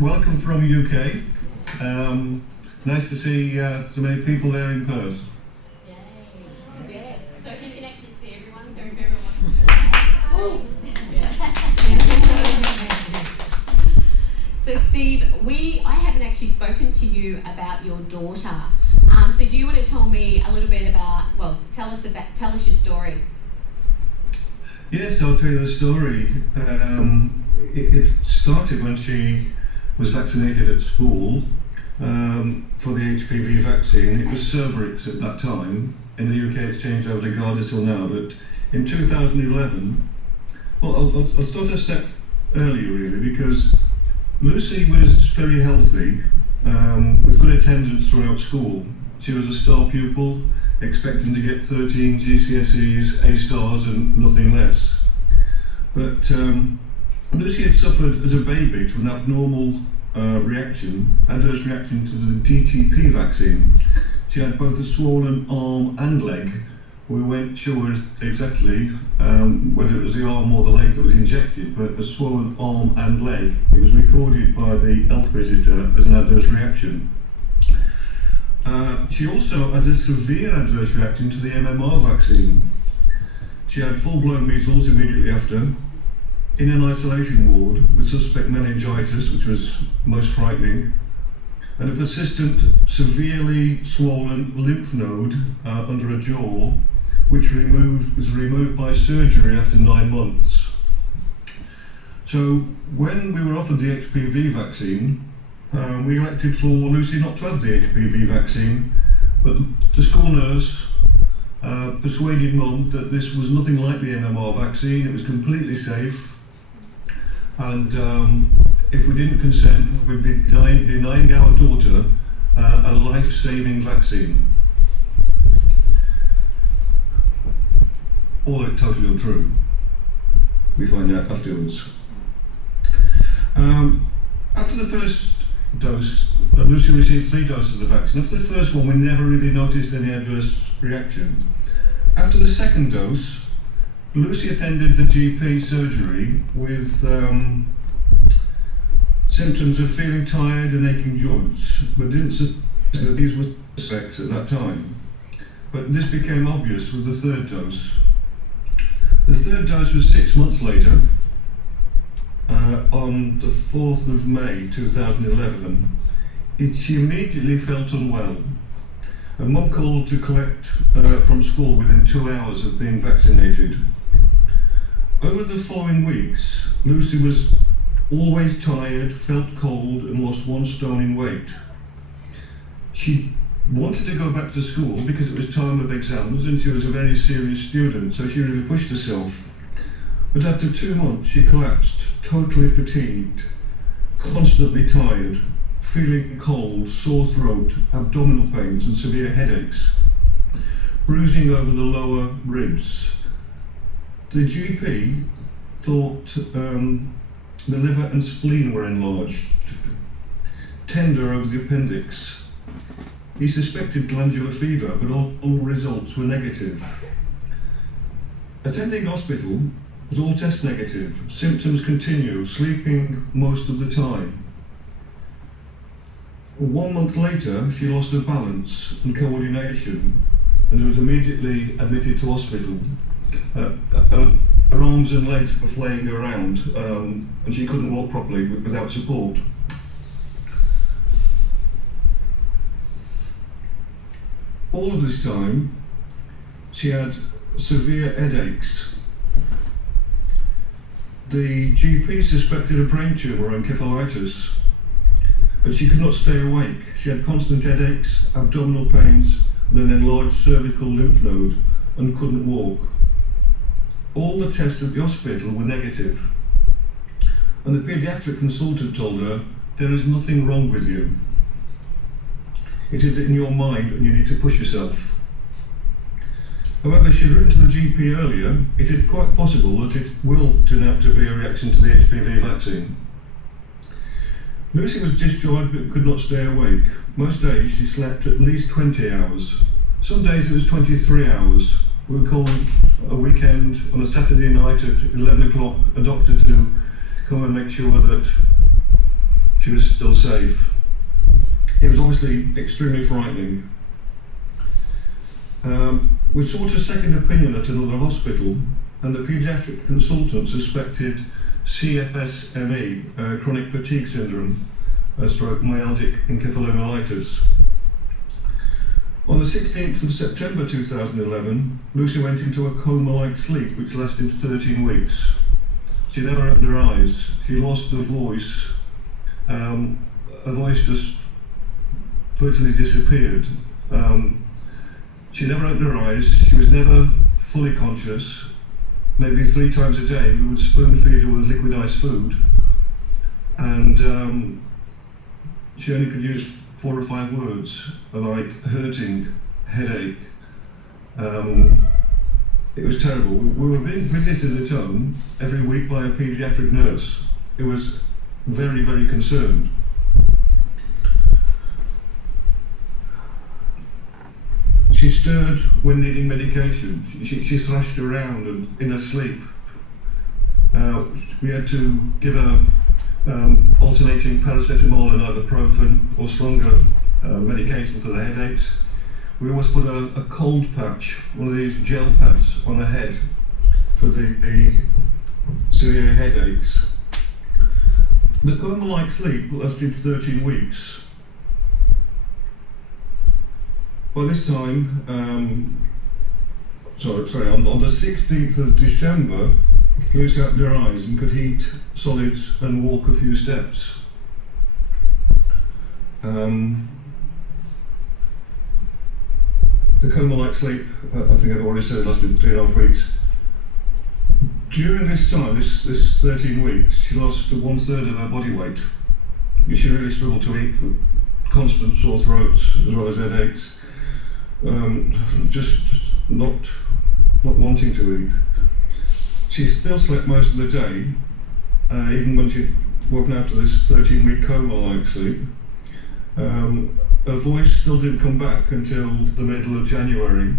welcome from UK. Nice to see so many people there in Perth. Yay. Yes. So he can actually see everyone, so if everyone wants to So Steve, I haven't actually spoken to you about your daughter. So do you want to tell me a little bit about, tell us your story. Yes, I'll tell you the story. It started when she was vaccinated at school for the HPV vaccine. It was Cervarix at that time. In the UK it's changed over to Gardasil now, but in 2011, I'll start a step earlier really, because Lucy was very healthy, with good attendance throughout school. She was a star pupil, expecting to get 13 GCSEs, A stars and nothing less. But Lucy had suffered as a baby to an abnormal adverse reaction to the DTP vaccine. She had both a swollen arm and leg. We weren't sure exactly whether it was the arm or the leg that was injected, but a swollen arm and leg. It was recorded by the health visitor as an adverse reaction. She also had a severe adverse reaction to the MMR vaccine. She had full-blown measles immediately after, in an isolation ward with suspect meningitis, which was most frightening, and a persistent, severely swollen lymph node under a jaw, which was removed by surgery after 9 months. So when we were offered the HPV vaccine, we elected for Lucy not to have the HPV vaccine, but the school nurse persuaded Mum that this was nothing like the MMR vaccine. It was completely safe, and if we didn't consent, we'd be denying our daughter a life-saving vaccine. All totally untrue. We find out afterwards. After the first dose, Lucy received 3 doses of the vaccine. After the first one, we never really noticed any adverse reaction. After the second dose, Lucy attended the GP surgery with symptoms of feeling tired and aching joints, but didn't suspect that these were suspects at that time. But this became obvious with the third dose. The third dose was 6 months later, on the 4th of May 2011. She immediately felt unwell. Her mum called to collect from school within 2 hours of being vaccinated. Over the following weeks, Lucy was always tired, felt cold, and lost 1 stone in weight. She wanted to go back to school because it was time of exams and she was a very serious student, so she really pushed herself. But after 2 months, she collapsed, totally fatigued, constantly tired, feeling cold, sore throat, abdominal pains, and severe headaches, bruising over the lower ribs. The GP thought the liver and spleen were enlarged, tender over the appendix. He suspected glandular fever, but all results were negative. Attending hospital was all test negative. Symptoms continue, sleeping most of the time. 1 month later, she lost her balance and coordination and was immediately admitted to hospital. Her arms and legs were flaying around, and she couldn't walk properly without support. All of this time, she had severe headaches. The GP suspected a brain tumour and encephalitis, but she could not stay awake. She had constant headaches, abdominal pains, and an enlarged cervical lymph node, and couldn't walk. All the tests at the hospital were negative, and the paediatric consultant told her, "There is nothing wrong with you. It is in your mind and you need to push yourself." However, she had written to the GP earlier, it is quite possible that it will turn out to be a reaction to the HPV vaccine. Lucy was discharged but could not stay awake. Most days she slept at least 20 hours. Some days it was 23 hours. We were called a weekend on a Saturday night at 11 o'clock, a doctor to come and make sure that she was still safe. It was obviously extremely frightening. We sought a second opinion at another hospital, and the paediatric consultant suspected CFS-ME, chronic fatigue syndrome, stroke myalgic encephalomyelitis. On the 16th of September 2011, Lucy went into a coma-like sleep which lasted 13 weeks. She never opened her eyes. She lost her voice. Her voice just virtually disappeared. She never opened her eyes. She was never fully conscious. Maybe 3 times a day we would spoon feed her with liquidized food, and she only could use 4 or 5 words like hurting, headache. It was terrible. We were being visited at home every week by a paediatric nurse who was very, very concerned. She stirred when needing medication. She thrashed around and in her sleep. We had to give her alternating paracetamol and ibuprofen or stronger medication for the headaches. We always put a cold patch, one of these gel pads, on her head for the severe headaches. The coma-like sleep lasted 13 weeks. By this time, on the 16th of December, Lucy opened her eyes and could eat solids and walk a few steps. The coma-like sleep, I think I've already said, lasted 3.5 weeks. During this time, this 13 weeks, she lost 1/3 of her body weight. She really struggled to eat, with constant sore throats as well as headaches. Just not wanting to eat. She still slept most of the day, even when she'd woken up to this 13-week coma-like sleep. Her voice still didn't come back until the middle of January.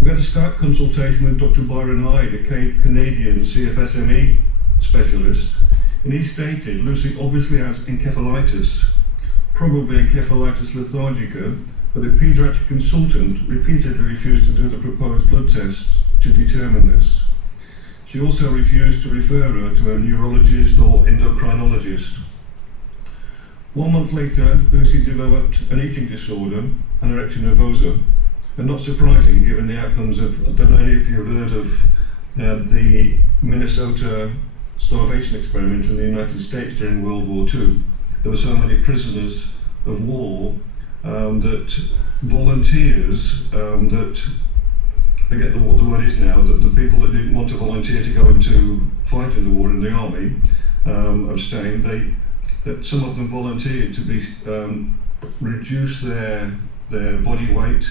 We had a Skype consultation with Dr. Byron Hyde, a Canadian CFS-ME specialist, and he stated Lucy obviously has encephalitis, probably encephalitis lethargica, but the paediatric consultant repeatedly refused to do the proposed blood tests to determine this. She also refused to refer her to a neurologist or endocrinologist. 1 month later, Lucy developed an eating disorder, anorexia nervosa, and not surprising given the outcomes of, I don't know if you've heard of the Minnesota starvation experiment in the United States during World War II. There were so many prisoners of war that volunteers, that I forget what the word is now, that the people that didn't want to volunteer to go into fight in the war in the army abstained. That some of them volunteered to be reduce their body weight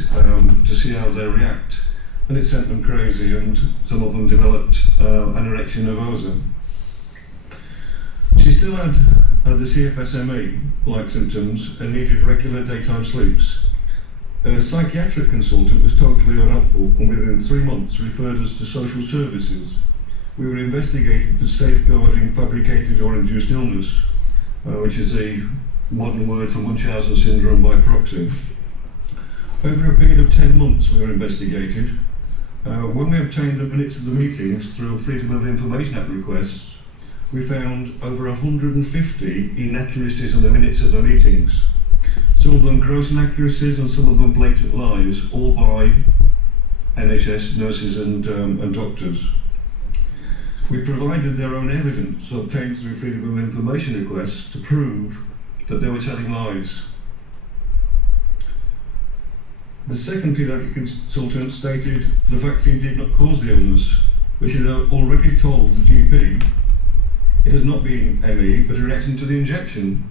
to see how they react, and it sent them crazy, and some of them developed anorexia nervosa. She still had the CFS-ME-like symptoms and needed regular daytime sleeps. A psychiatric consultant was totally unhelpful, and within 3 months referred us to social services. We were investigated for safeguarding fabricated or induced illness, which is a modern word for Munchausen syndrome by proxy. Over a period of 10 months we were investigated. When we obtained the minutes of the meetings through Freedom of Information Act requests, we found over 150 inaccuracies in the minutes of the meetings. Some of them gross inaccuracies and some of them blatant lies, all by NHS nurses and doctors. We provided their own evidence obtained through Freedom of Information requests to prove that they were telling lies. The second paediatric consultant stated the vaccine did not cause the illness, which had already told the GP it has not been ME, but a reaction to the injection.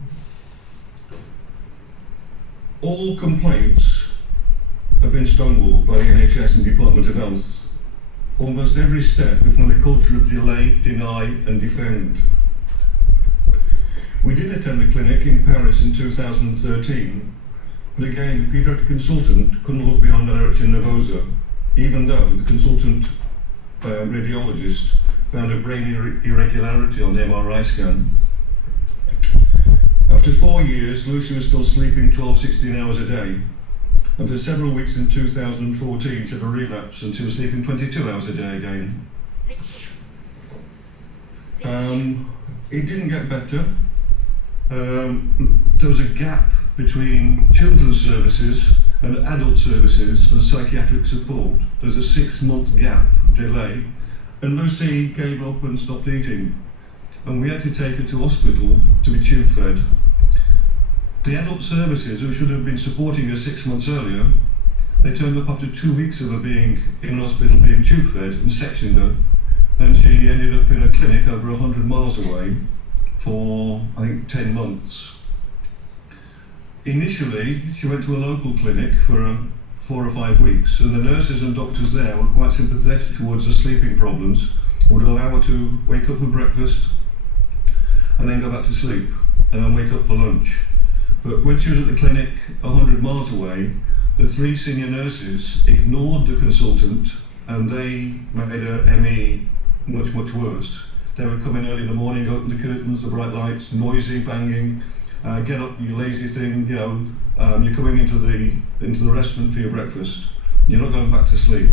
All complaints have been stonewalled by the NHS and Department of Health. Almost every step we find a culture of delay, deny and defend. We did attend the clinic in Paris in 2013, but again the paediatric consultant couldn't look beyond anorexia nervosa, even though the consultant radiologist found a brain irregularity on the MRI scan. After 4 years, Lucy was still sleeping 12, 16 hours a day. And for several weeks in 2014, she had a relapse and she was sleeping 22 hours a day again. It didn't get better. There was a gap between children's services and adult services for psychiatric support. There's a 6-month gap delay, and Lucy gave up and stopped eating. And we had to take her to hospital to be tube fed. The adult services, who should have been supporting her 6 months earlier, they turned up after 2 weeks of her being in hospital being tube fed and sectioned her, and she ended up in a clinic over 100 miles away for, I think, 10 months. Initially, she went to a local clinic for 4 or 5 weeks, and the nurses and doctors there were quite sympathetic towards her sleeping problems, would allow her to wake up for breakfast and then go back to sleep and then wake up for lunch. But when she was at the clinic 100 miles away, the 3 senior nurses ignored the consultant and they made her ME much, much worse. They would come in early in the morning, open the curtains, the bright lights, noisy, banging, get up, you lazy thing, you're coming into the restaurant for your breakfast. You're not going back to sleep.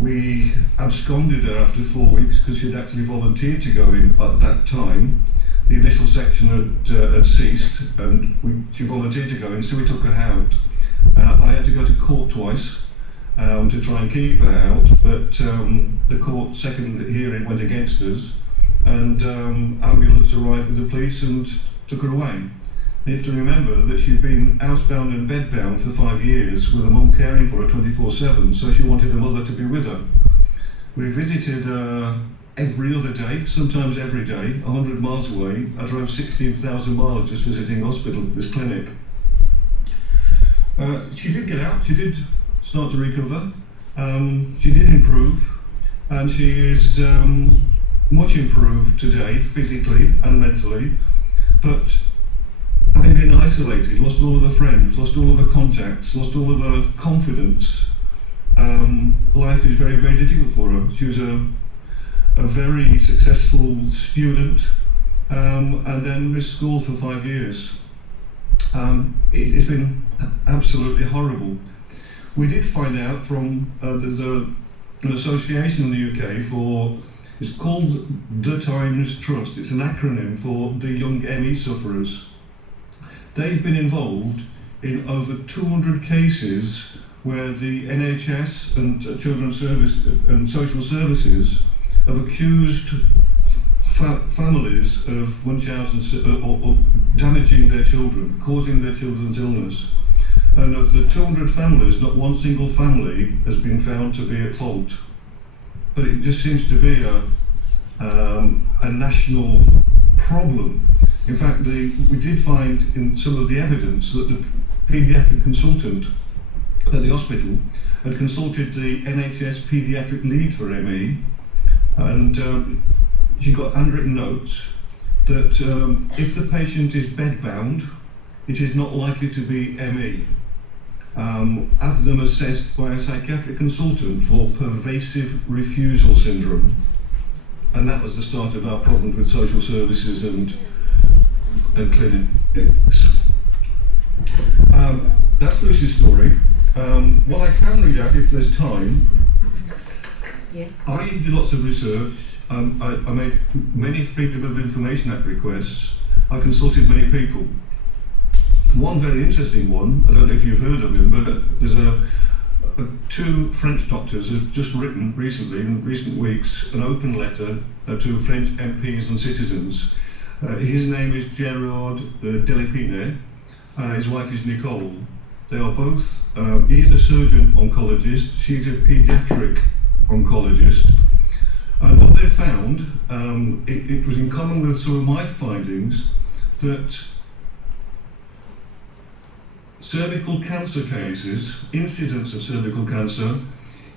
We absconded her after 4 weeks because she'd actually volunteered to go in at that time. The initial section had ceased and she volunteered to go in, so we took her out. I had to go to court twice to try and keep her out, but the court second hearing went against us, and ambulance arrived with the police and took her away. You have to remember that she'd been housebound and bedbound for 5 years with a mum caring for her 24/7, so she wanted her mother to be with her. We visited every other day, sometimes every day, 100 miles away. I drove 16,000 miles just visiting hospital, this clinic. She did get out, she did start to recover, she did improve, and she is much improved today, physically and mentally, but having been isolated, lost all of her friends, lost all of her contacts, lost all of her confidence, life is very, very difficult for her. She was a very successful student, and then missed school for 5 years. It's been absolutely horrible. We did find out from there's an association in the UK it's called The Times Trust. It's an acronym for the Young ME Sufferers. They've been involved in over 200 cases where the NHS and Children's Service and Social Services have accused families of Munchausen or damaging their children, causing their children's illness. And of the 200 families, not one single family has been found to be at fault. But it just seems to be a national problem. In fact, we did find in some of the evidence that the paediatric consultant at the hospital had consulted the NHS paediatric lead for ME, and she got handwritten notes that if the patient is bedbound, it is not likely to be ME. Have them assessed by a psychiatric consultant for pervasive refusal syndrome. And that was the start of our problems with social services and clinics. That's Lucy's story. What I can read out if there's time. Yes. I did lots of research. I made many Freedom of Information Act requests. I consulted many people. One very interesting one, I don't know if you've heard of him, but there's two French doctors have just written recently, in recent weeks, an open letter to French MPs and citizens. His name is Gerard Delépine, his wife is Nicole. They are both, he's a surgeon oncologist, she's a paediatric oncologist. And what they found, it was in common with some of my findings, that cervical cancer cases, incidence of cervical cancer,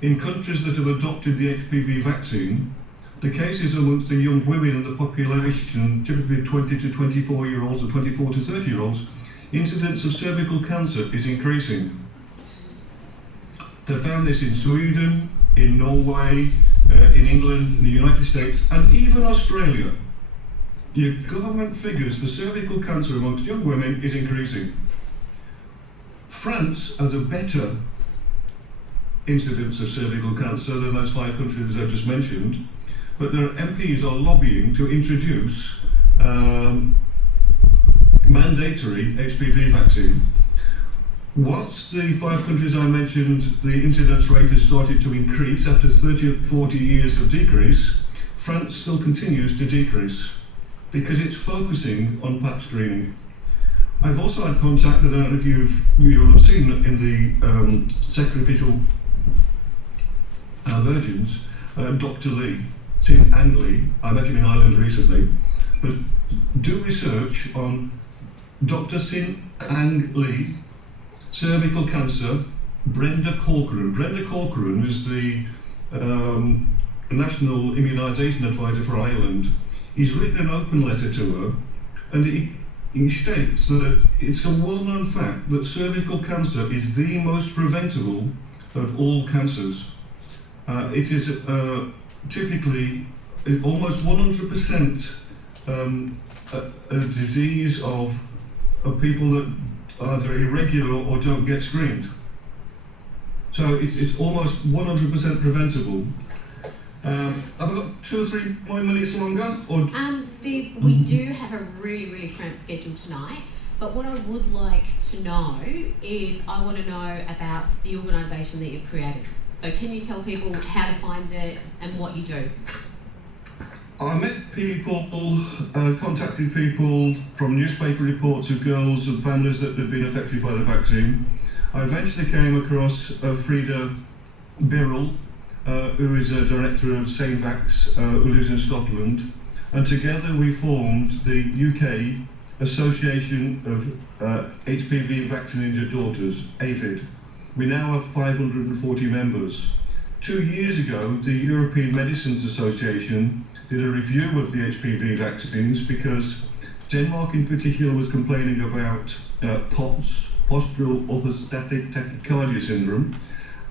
in countries that have adopted the HPV vaccine, the cases amongst the young women in the population, typically 20 to 24-year-olds or 24 to 30-year-olds, incidence of cervical cancer is increasing. They found this in Sweden, in Norway, in England, in the United States, and even Australia. your government figures for cervical cancer amongst young women is increasing. France has a better incidence of cervical cancer than those 5 countries I've just mentioned, but their MPs are lobbying to introduce mandatory HPV vaccine. Whilst the 5 countries I mentioned, the incidence rate has started to increase after 30 or 40 years of decrease, France still continues to decrease because it's focusing on PAP screening. I've also had contact, I don't know if you'll have seen in the Sacrificial Virgins, Dr. Lee, Sin Ang Lee. I met him in Ireland recently, but do research on Dr. Sin Ang Lee, cervical cancer, Brenda Corcoran. Brenda Corcoran is the National Immunisation Advisor for Ireland. He's written an open letter to her, and he states that it's a well-known fact that cervical cancer is the most preventable of all cancers. It is typically almost 100% a disease of people that are either irregular or don't get screened. So it's almost 100% preventable. Have I got 2 or 3 more minutes longer? Or Steve, we do have a really, really cramped schedule tonight, but what I would like to know is I want to know about the organisation that you've created. So can you tell people how to find it and what you do? I met people, contacted people from newspaper reports of girls and families that had been affected by the vaccine. I eventually came across Frida Birrell, who is a director of Same Vax, who lives in Scotland, and together we formed the UK Association of HPV Vaccine-Injured Daughters, AVID. We now have 540 members. 2 years ago, the European Medicines Association did a review of the HPV vaccines because Denmark in particular was complaining about POTS, postural orthostatic tachycardia syndrome,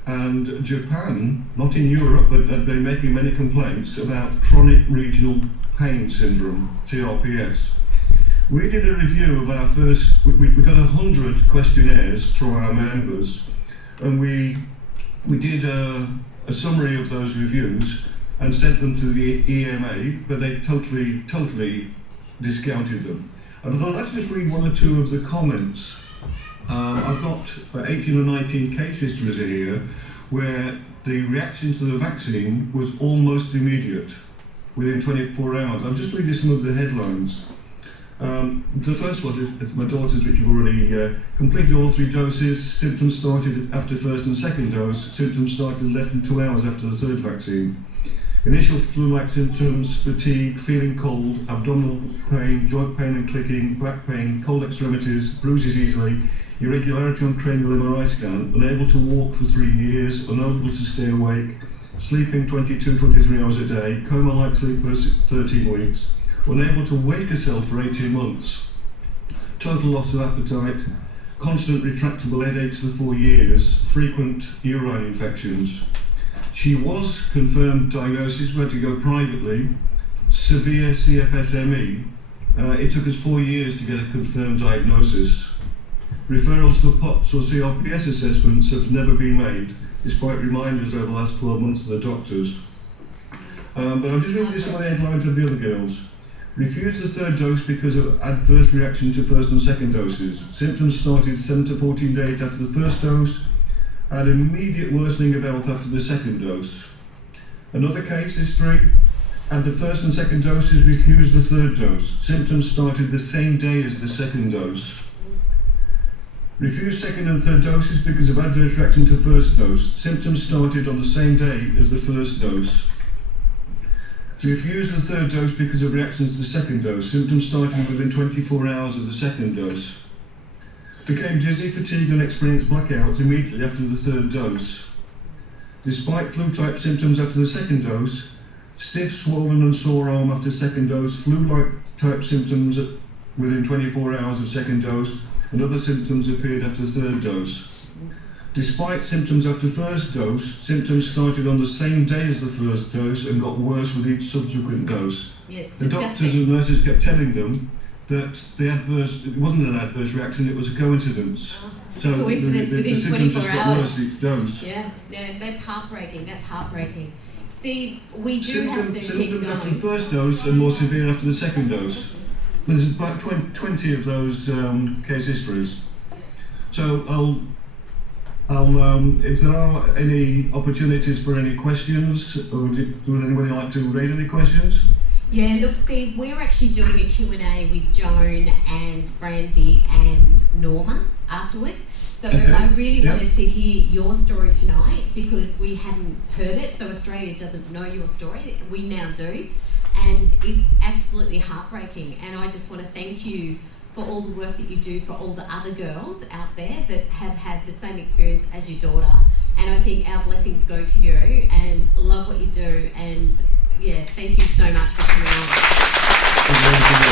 and Japan, not in Europe, but had been making many complaints about chronic regional pain syndrome, CRPS. We did a review of our first, we got 100 questionnaires from our members, and we did a summary of those reviews and sent them to the EMA, but they totally discounted them. And I thought, let's just read 1 or 2 of the comments. I've got 18 or 19 case histories here where the reaction to the vaccine was almost immediate, within 24 hours. I'll just read you some of the headlines. The first one is my daughter's, which have already completed all 3 doses. Symptoms started after first and second dose. Symptoms started less than 2 hours after the 3rd vaccine. Initial flu-like symptoms: fatigue, feeling cold, abdominal pain, joint pain and clicking, back pain, cold extremities, bruises easily, irregularity on cranial MRI scan, unable to walk for 3 years, unable to stay awake, sleeping 22, 23 hours a day, coma-like sleep for 13 weeks, unable to wake herself for 18 months, total loss of appetite, constant retractable headaches for 4 years, frequent urine infections. She was confirmed diagnosis, we had to go privately, severe CFSME. It took us 4 years to get a confirmed diagnosis. Referrals for POTS or CRPS assessments have never been made, despite reminders over the last 12 months of the doctors. But I'll just read you some of the headlines of the other girls. Refused the 3rd dose because of adverse reaction to 1st and 2nd doses. Symptoms started 7 to 14 days after the 1st dose. Had immediate worsening of health after the 2nd dose. Another case history. Had the 1st and 2nd doses, refused the 3rd dose. Symptoms started the same day as the 2nd dose. Refused 2nd and 3rd doses because of adverse reaction to 1st dose. Symptoms started on the same day as the 1st dose. Refused the 3rd dose because of reactions to the 2nd dose. Symptoms started within 24 hours of the 2nd dose. Became dizzy, fatigued and experienced blackouts immediately after the 3rd dose. Despite flu-type symptoms after the 2nd dose, stiff, swollen and sore arm after 2nd dose, flu-like type symptoms within 24 hours of 2nd dose, and other symptoms appeared after the 3rd dose. Despite symptoms after first dose, symptoms started on the same day as the first dose and got worse with each subsequent dose. Yeah, it's The doctors disgusting. and nurses kept telling them that it wasn't an adverse reaction, it was a coincidence. So Coincidence the within symptoms 24 just got hours. worse with each dose. Yeah, that's heartbreaking. That's heartbreaking. Steve, we do have to keep Symptoms after the going. first dose and more severe after the second dose. There's about 20 of those case histories. So if there are any opportunities for any questions, or would anybody like to raise any questions? Yeah, look, Steve, we're actually doing a Q&A with Joan and Brandy and Norma afterwards. So Okay. I really Yep. wanted to hear your story tonight because we hadn't heard it. So Australia doesn't know your story. We now do. And it's absolutely heartbreaking. And I just want to thank you for all the work that you do for all the other girls out there that have had the same experience as your daughter. And I think our blessings go to you and love what you do. And yeah, thank you so much for coming on.